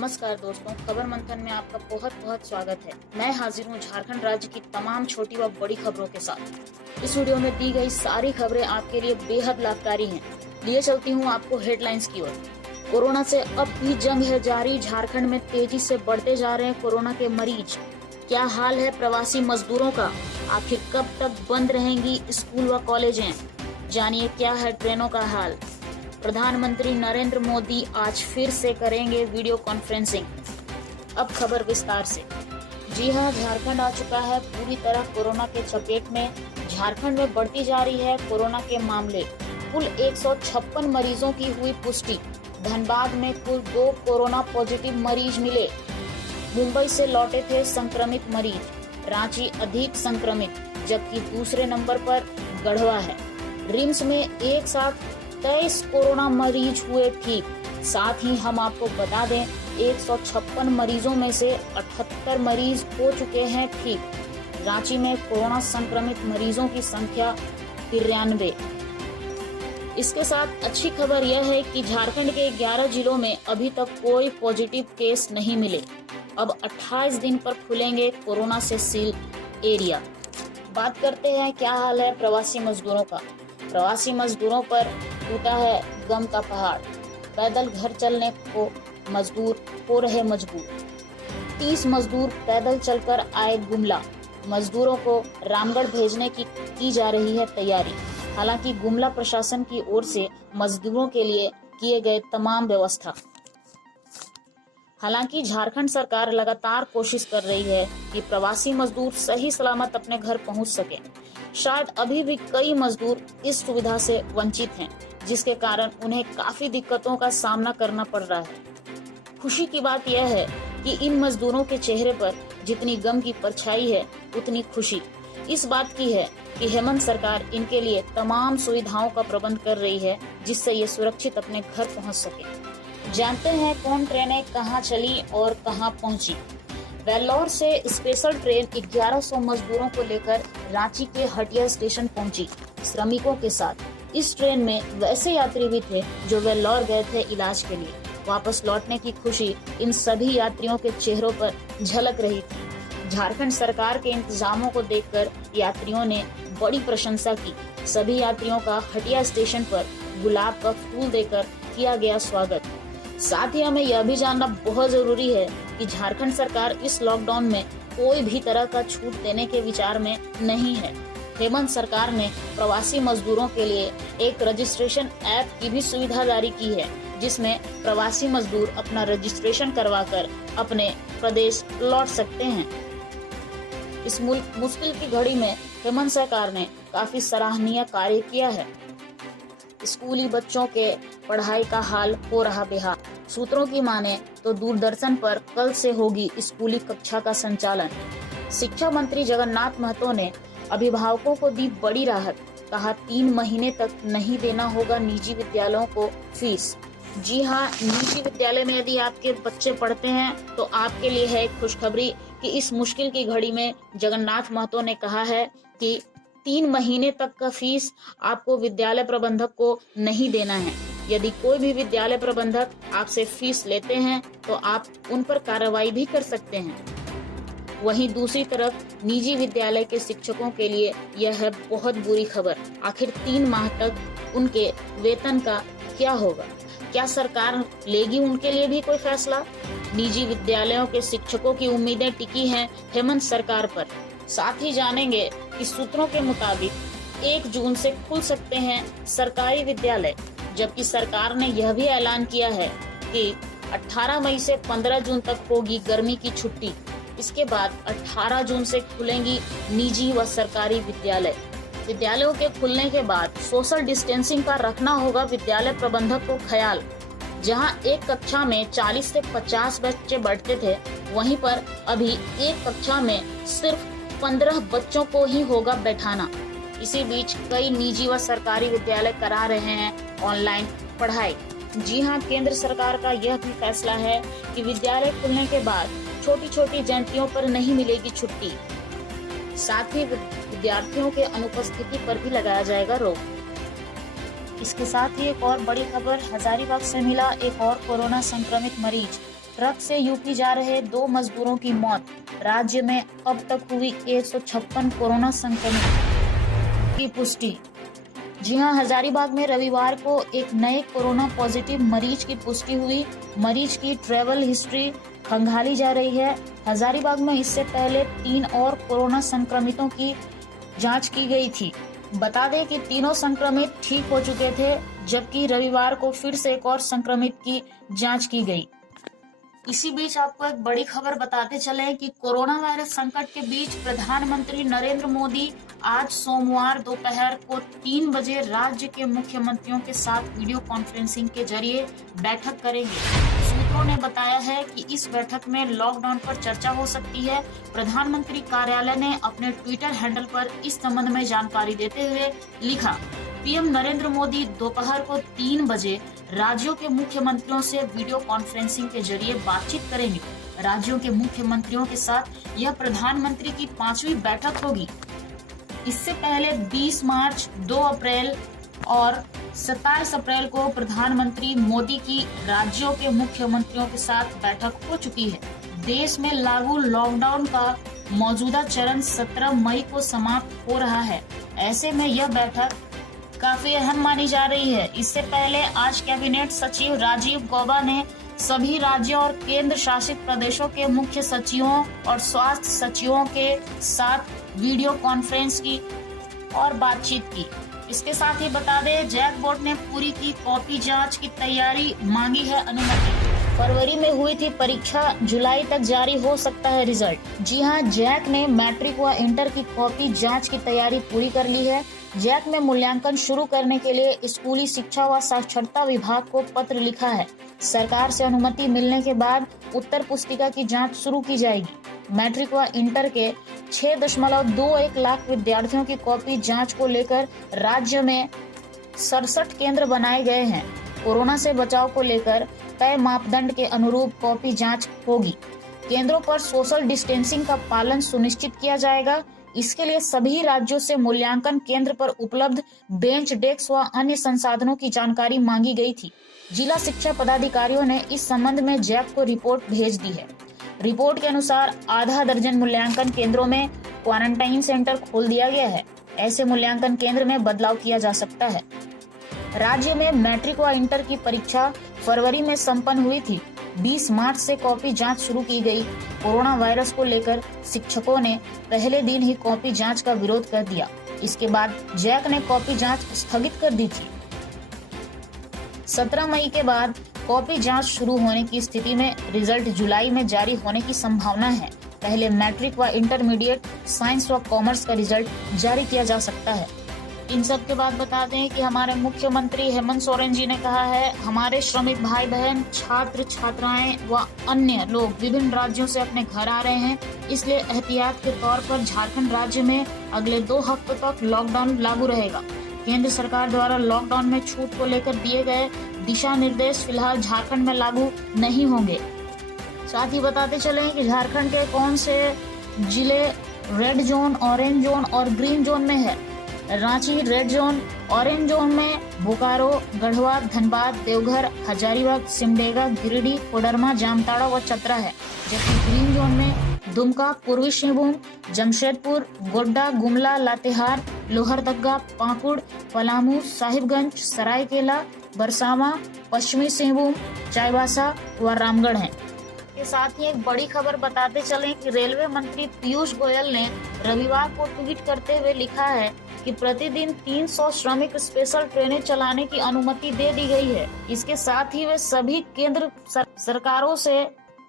नमस्कार दोस्तों, खबर मंथन में आपका बहुत बहुत स्वागत है। मैं हाजिर हूँ झारखंड राज्य की तमाम छोटी व बड़ी खबरों के साथ। इस वीडियो में दी गई सारी खबरें आपके लिए बेहद लाभकारी हैं। लिए चलती हूँ आपको हेडलाइंस की ओर। कोरोना से अब भी जंग है जारी। झारखंड में तेजी से बढ़ते जा रहे हैं कोरोना के मरीज। क्या हाल है प्रवासी मजदूरों का? आखिर कब तक बंद रहेंगी स्कूल व कॉलेजें? जानिए क्या है ट्रेनों का हाल। प्रधानमंत्री नरेंद्र मोदी आज फिर से करेंगे वीडियो कॉन्फ्रेंसिंग। अब खबर विस्तार से। जी हां, झारखंड आ चुका है पूरी तरह कोरोना के चपेट में। झारखंड में बढ़ती जा रही है कोरोना के मामले। कुल 156 मरीजों की हुई पुष्टि। धनबाद में कुल 2 कोरोना पॉजिटिव मरीज मिले। मुंबई से लौटे थे संक्रमित मरीज। रांची अधिक संक्रमित, जबकि दूसरे नंबर पर गढ़वा है। रिम्स में एक साथ 23 कोरोना मरीज हुए ठीक। साथ ही हम आपको बता दें 156 मरीजों में से 78 मरीज हो चुके हैं ठीक। रांची में कोरोना संक्रमित मरीजों की संख्या 93। इसके साथ अच्छी खबर यह है कि झारखंड के 11 जिलों में अभी तक कोई पॉजिटिव केस नहीं मिले। अब 28 दिन पर खुलेंगे कोरोना से सील एरिया। बात करते हैं क्या हाल है प्रवासी मजदूरों का। प्रवासी मजदूरों पर टूटा है गम का पहाड़। पैदल घर चलने को मजदूर हो रहे मजबूर। 30 मजदूर पैदल चलकर आए गुमला। मजदूरों को रामगढ़ भेजने की जा रही है तैयारी। हालांकि गुमला प्रशासन की ओर से मजदूरों के लिए किए गए तमाम व्यवस्था। हालांकि झारखंड सरकार लगातार कोशिश कर रही है कि प्रवासी मजदूर सही सलामत अपने घर पहुंच सके। शायद अभी भी कई मजदूर इस सुविधा से वंचित हैं, जिसके कारण उन्हें काफी दिक्कतों का सामना करना पड़ रहा है। खुशी की बात यह है कि इन मजदूरों के चेहरे पर जितनी गम की परछाई है, उतनी खुशी इस बात की है कि हेमंत सरकार इनके लिए तमाम सुविधाओं का प्रबंध कर रही है, जिससे ये सुरक्षित अपने घर पहुंच सके। जानते हैं कौन ट्रेनें कहां चली और कहां पहुंची। वेल्लोर से स्पेशल ट्रेन 1100 मजदूरों को लेकर रांची के हटिया स्टेशन पहुंची श्रमिकों के साथ। इस ट्रेन में वैसे यात्री भी थे जो वेल्लोर गए थे इलाज के लिए। वापस लौटने की खुशी इन सभी यात्रियों के चेहरों पर झलक रही थी। झारखंड सरकार के इंतजामों को देखकर यात्रियों ने बड़ी प्रशंसा की। सभी यात्रियों का हटिया स्टेशन पर गुलाब का फूल देकर किया गया स्वागत। साथ ही हमें यह भी जानना बहुत जरूरी है कि झारखंड सरकार इस लॉकडाउन में कोई भी तरह का छूट देने के विचार में नहीं है। हेमंत सरकार ने प्रवासी मजदूरों के लिए एक रजिस्ट्रेशन ऐप की भी सुविधा जारी की है, जिसमें प्रवासी मजदूर अपना रजिस्ट्रेशन करवाकर अपने प्रदेश लौट सकते हैं। इस मुश्किल की घड़ी में हेमंत सरकार ने काफी सराहनीय कार्य किया है। स्कूली बच्चों के पढ़ाई का हाल हो रहा बेहाल। सूत्रों की माने तो दूरदर्शन पर कल से होगी स्कूली कक्षा का संचालन। शिक्षा मंत्री जगन्नाथ महतो ने अभिभावकों को दी बड़ी राहत। कहा 3 महीने तक नहीं देना होगा निजी विद्यालयों को फीस। जी हाँ, निजी विद्यालय में यदि आपके बच्चे पढ़ते हैं तो आपके लिए है एक खुशखबरी कि इस मुश्किल की घड़ी में जगन्नाथ महतो ने कहा है कि 3 महीने तक का फीस आपको विद्यालय प्रबंधक को नहीं देना है। यदि कोई भी विद्यालय प्रबंधक आपसे फीस लेते हैं तो आप उन पर कार्रवाई भी कर सकते हैं। वहीं दूसरी तरफ निजी विद्यालय के शिक्षकों के लिए यह है बहुत बुरी खबर। आखिर 3 माह तक उनके वेतन का क्या होगा? क्या सरकार लेगी उनके लिए भी कोई फैसला? निजी विद्यालयों के शिक्षकों की उम्मीदें टिकी हैं हेमंत सरकार पर। साथ ही जानेंगे कि सूत्रों के मुताबिक 1 जून से खुल सकते हैं सरकारी विद्यालय, जबकि सरकार ने यह भी ऐलान किया है कि 18 मई से 15 जून तक होगी गर्मी की छुट्टी। इसके बाद 18 जून से खुलेंगी निजी व सरकारी विद्यालय। विद्यालयों के खुलने के बाद सोशल डिस्टेंसिंग का रखना होगा विद्यालय प्रबंधक को ख्याल। जहां एक कक्षा में 40 से 50 बच्चे बैठते थे, वहीं पर अभी एक कक्षा में सिर्फ 15 बच्चों को ही होगा बैठाना। इसी बीच कई निजी व सरकारी विद्यालय करा रहे हैं ऑनलाइन पढ़ाई। जी हां, केंद्र सरकार का यह भी फैसला है कि विद्यालय खुलने के बाद छोटी छोटी जयंतियों पर नहीं मिलेगी छुट्टी। साथ ही विद्यार्थियों के अनुपस्थिति पर भी लगाया जाएगा रोक। इसके साथ ही एक और बड़ी खबर, हजारीबाग से मिला एक और कोरोना संक्रमित मरीज। ट्रक से यूपी जा रहे 2 मजदूरों की मौत। राज्य में अब तक हुई 156 कोरोना संक्रमित की पुष्टि। जी हां, हजारीबाग में रविवार को एक नए कोरोना पॉजिटिव मरीज की पुष्टि हुई। मरीज की ट्रैवल हिस्ट्री खंगाली जा रही है। हजारीबाग में इससे पहले 3 और कोरोना संक्रमितों की जांच की गई थी। बता दें कि तीनों संक्रमित ठीक हो चुके थे, जबकि रविवार को फिर से एक और संक्रमित की जांच की गई। इसी बीच आपको एक बड़ी खबर बताते चले कि कोरोना वायरस संकट के बीच प्रधानमंत्री नरेंद्र मोदी आज सोमवार दोपहर को 3 बजे राज्य के मुख्यमंत्रियों के साथ वीडियो कॉन्फ्रेंसिंग के जरिए बैठक करेंगे। सूत्रों ने बताया है कि इस बैठक में लॉकडाउन पर चर्चा हो सकती है। प्रधानमंत्री कार्यालय ने अपने ट्विटर हैंडल पर इस संबंध में जानकारी देते हुए लिखा, पीएम नरेंद्र मोदी दोपहर को 3 बजे राज्यों के मुख्यमंत्रियों से वीडियो कॉन्फ्रेंसिंग के जरिए बातचीत करेंगे। राज्यों के मुख्यमंत्रियों के साथ यह प्रधानमंत्री की 5वीं बैठक होगी। इससे पहले 20 मार्च, 2 अप्रैल और 27 अप्रैल को प्रधानमंत्री मोदी की राज्यों के मुख्यमंत्रियों के साथ बैठक हो चुकी है। देश में लागू लॉकडाउन का मौजूदा चरण 17 मई को समाप्त हो रहा है। ऐसे में यह बैठक काफी अहम मानी जा रही है। इससे पहले आज कैबिनेट सचिव राजीव गौबा ने सभी राज्यों और केंद्र शासित प्रदेशों के मुख्य सचिवों और स्वास्थ्य सचिवों के साथ वीडियो कॉन्फ्रेंस की और बातचीत की। इसके साथ ही बता दें, जैक बोर्ड ने पूरी की कॉपी जांच की तैयारी, मांगी है अनुमति। फरवरी में हुई थी परीक्षा, जुलाई तक जारी हो सकता है रिजल्ट। जी हां, जैक ने मैट्रिक व इंटर की कॉपी जांच की तैयारी पूरी कर ली है। जैक में मूल्यांकन शुरू करने के लिए स्कूली शिक्षा व साक्षरता विभाग को पत्र लिखा है। सरकार से अनुमति मिलने के बाद उत्तर पुस्तिका की जांच शुरू की जाएगी। मैट्रिक व इंटर के 6.21 लाख विद्यार्थियों की कॉपी जांच को लेकर राज्य में 67 केंद्र बनाए गए हैं। कोरोना से बचाव को लेकर तय मापदंड के अनुरूप कॉपी जांच होगी। केंद्रों पर सोशल डिस्टेंसिंग का पालन सुनिश्चित किया जाएगा। इसके लिए सभी राज्यों से मूल्यांकन केंद्र पर उपलब्ध बेंच, डेस्क व अन्य संसाधनों की जानकारी मांगी गई थी। जिला शिक्षा पदाधिकारियों ने इस संबंध में जैक को रिपोर्ट भेज दी है। रिपोर्ट के अनुसार आधा दर्जन मूल्यांकन केंद्रों में क्वारंटाइन सेंटर खोल दिया गया है। ऐसे मूल्यांकन केंद्र में बदलाव किया जा सकता है। राज्य में मैट्रिक व इंटर की परीक्षा फरवरी में संपन्न हुई थी। 20 मार्च से कॉपी जांच शुरू की गई। कोरोना वायरस को लेकर शिक्षकों ने पहले दिन ही कॉपी जांच का विरोध कर दिया। इसके बाद जैक ने कॉपी जांच स्थगित कर दी थी। 17 मई के बाद कॉपी जांच शुरू होने की स्थिति में रिजल्ट जुलाई में जारी होने की संभावना है। पहले मैट्रिक व इंटरमीडिएट साइंस व कॉमर्स का रिजल्ट जारी किया जा सकता है। इन सब के बाद बता दें कि हमारे मुख्यमंत्री हेमंत सोरेन जी ने कहा है, हमारे श्रमिक भाई बहन, छात्र छात्राएं व अन्य लोग विभिन्न राज्यों से अपने घर आ रहे हैं। इसलिए एहतियात के तौर पर झारखंड राज्य में अगले 2 हफ्तों तक लॉकडाउन लागू रहेगा। केंद्र सरकार द्वारा लॉकडाउन में छूट को लेकर दिए गए दिशा निर्देश फिलहाल झारखंड में लागू नहीं होंगे। साथ ही बताते चले कि झारखंड के कौन से जिले रेड जोन, ऑरेंज जोन और ग्रीन जोन में है। Ranchi red zone, orange zone में बोकारो, गढ़वा, धनबाद, देवघर, हजारीबाग, सिमडेगा, गिरिडीह, कोडरमा, जामताड़ा व चतरा है। जबकि ग्रीन जोन में दुमका, पूर्वी सिंहभूम, जमशेदपुर, गोड्डा, गुमला, लातेहार, लोहरदगा, पाकुड़, पलामू, साहिबगंज, सरायकेला, बरसामा, पश्चिमी सिंहभूम, चाईबासा व रामगढ़ है। के साथ ही एक बड़ी खबर बताते चलें कि रेलवे मंत्री पीयूष गोयल ने रविवार को ट्वीट करते हुए लिखा है कि प्रतिदिन 300 श्रमिक स्पेशल ट्रेनें चलाने की अनुमति दे दी गई है। इसके साथ ही वे सभी केंद्र सरकारों से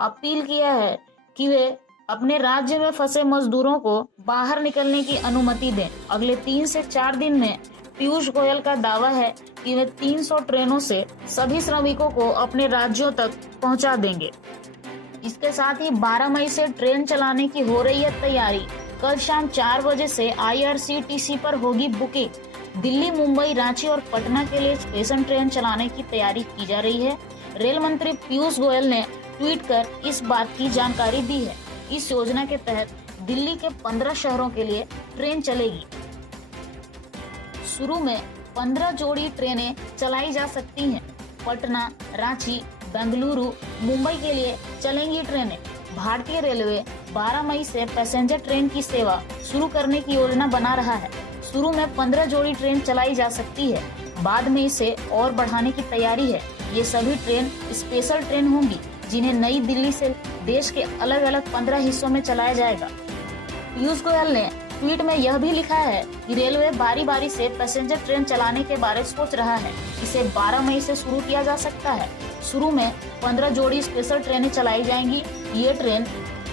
अपील किया है कि वे अपने राज्य में फंसे मजदूरों को बाहर निकलने की अनुमति दें। अगले 3 से 4 दिन में पीयूष गोयल का दावा है कि वे 300 ट्रेनों से सभी श्रमिकों को अपने राज्यों तक पहुंचा देंगे। इसके साथ ही 12 मई से ट्रेन चलाने की हो रही है तैयारी। कल शाम 4 बजे से IRCTC पर होगी बुकिंग। दिल्ली, मुंबई, रांची और पटना के लिए स्पेशल ट्रेन चलाने की तैयारी की जा रही है। रेल मंत्री पीयूष गोयल ने ट्वीट कर इस बात की जानकारी दी है। इस योजना के तहत दिल्ली के 15 शहरों के लिए ट्रेन चलेगी। शुरू में 15 जोड़ी ट्रेनें चलाई जा सकती हैं। पटना, रांची, बेंगलुरु, मुंबई के लिए चलेंगी ट्रेनें। भारतीय रेलवे 12 मई से पैसेंजर ट्रेन की सेवा शुरू करने की योजना बना रहा है। शुरू में 15 जोड़ी ट्रेन चलाई जा सकती है, बाद में इसे और बढ़ाने की तैयारी है। ये सभी ट्रेन स्पेशल ट्रेन होंगी, जिन्हें नई दिल्ली से देश के अलग अलग 15 हिस्सों में चलाया जाएगा। पीयूष गोयल ने ट्वीट में यह भी लिखा है कि रेलवे बारी बारी से पैसेंजर ट्रेन चलाने के बारे सोच रहा है। इसे 12 मई से शुरू किया जा सकता है। शुरू में 15 जोड़ी स्पेशल ट्रेनें चलाई जाएंगी। ये ट्रेन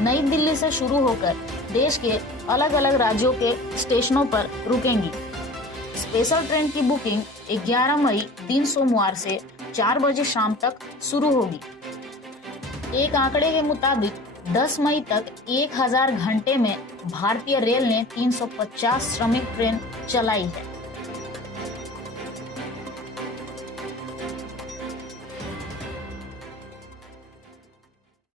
नई दिल्ली से शुरू होकर देश के अलग अलग राज्यों के स्टेशनों पर रुकेंगी। स्पेशल ट्रेन की बुकिंग 11 मई दिन सोमवार से 4 बजे शाम तक शुरू होगी। एक आंकड़े के मुताबिक 10 मई तक 1000 घंटे में भारतीय रेल ने 350 श्रमिक ट्रेन चलाई है।